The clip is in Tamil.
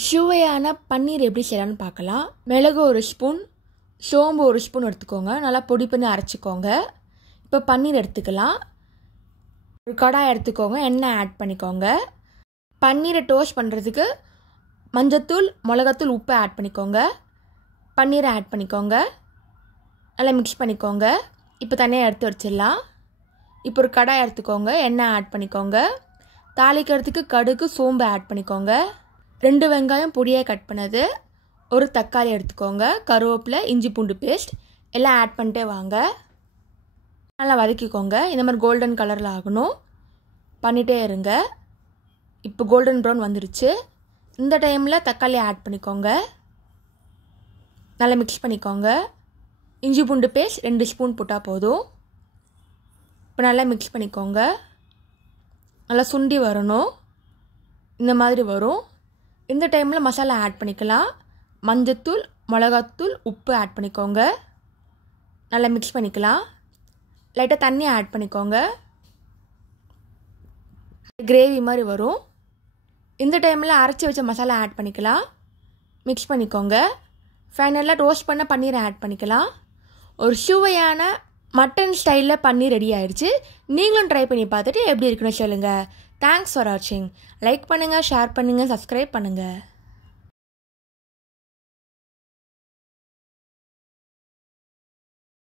சுவையான பன்னீர் எப்படி செய்யலான்னு பார்க்கலாம். மிளகு ஒரு ஸ்பூன், சோம்பு ஒரு ஸ்பூன் எடுத்துக்கோங்க. நல்லா பொடி பண்ணி அரைச்சிக்கோங்க. இப்போ பன்னீர் எடுத்துக்கலாம். ஒரு கடாய் எடுத்துக்கோங்க. எண்ணெய் ஆட் பண்ணிக்கோங்க. பன்னீரை டோஸ்ட் பண்ணுறதுக்கு மஞ்சத்தூள், மிளகாத்தூள், உப்பு ஆட் பண்ணிக்கோங்க. பன்னீரை ஆட் பண்ணிக்கோங்க. நல்லா மிக்ஸ் பண்ணிக்கோங்க. இப்போ தனியாக எடுத்து வச்சிடலாம். இப்போ ஒரு கடாய் எடுத்துக்கோங்க. எண்ணெய் ஆட் பண்ணிக்கோங்க. தாளிக்கிறதுக்கு கடுகு, சோம்பு ஆட் பண்ணிக்கோங்க. 2 வெங்காயம் பொடியாக கட் பண்ணது, ஒரு தக்காளி எடுத்துக்கோங்க. கருவேப்பிலை, இஞ்சி பூண்டு பேஸ்ட் எல்லாம் ஆட் பண்ணிட்டே வாங்க. நல்லா வதக்கிக்கோங்க. இந்த மாதிரி கோல்டன் கலரில் ஆகணும். பண்ணிகிட்டே இருங்க. இப்போ கோல்டன் ப்ரௌன் வந்துருச்சு. இந்த டைமில் தக்காளி ஆட் பண்ணிக்கோங்க. நல்லா மிக்ஸ் பண்ணிக்கோங்க. இஞ்சி பூண்டு பேஸ்ட் 2 ஸ்பூன் போட்டால் போதும். இப்போ நல்லா மிக்ஸ் பண்ணிக்கோங்க. நல்லா சுண்டி வரணும். இந்த மாதிரி வரும். இந்த டைமில் மசாலா ஆட் பண்ணிக்கலாம். மஞ்சத்தூள், மிளகாத்தூள், உப்பு ஆட் பண்ணிக்கோங்க. நல்லா மிக்ஸ் பண்ணிக்கலாம். லைட்டாக தண்ணி ஆட் பண்ணிக்கோங்க. கிரேவி மாதிரி வரும். இந்த டைமில் அரைச்சி வச்ச மசாலா ஆட் பண்ணிக்கலாம். மிக்ஸ் பண்ணிக்கோங்க. ஃபைனலாக ரோஸ்ட் பண்ண பன்னீரை ஆட் பண்ணிக்கலாம். ஒரு சுவையான மட்டன் ஸ்டைலில் பன்னீர் ரெடி ஆயிடுச்சு. நீங்களும் ட்ரை பண்ணி பார்த்துட்டு எப்படி இருக்குன்னு சொல்லுங்கள். தேங்க்ஸ் ஃபார் வாட்சிங். லைக் பண்ணுங்கள், ஷேர் பண்ணுங்கள், சப்ஸ்கிரைப் பண்ணுங்கள்.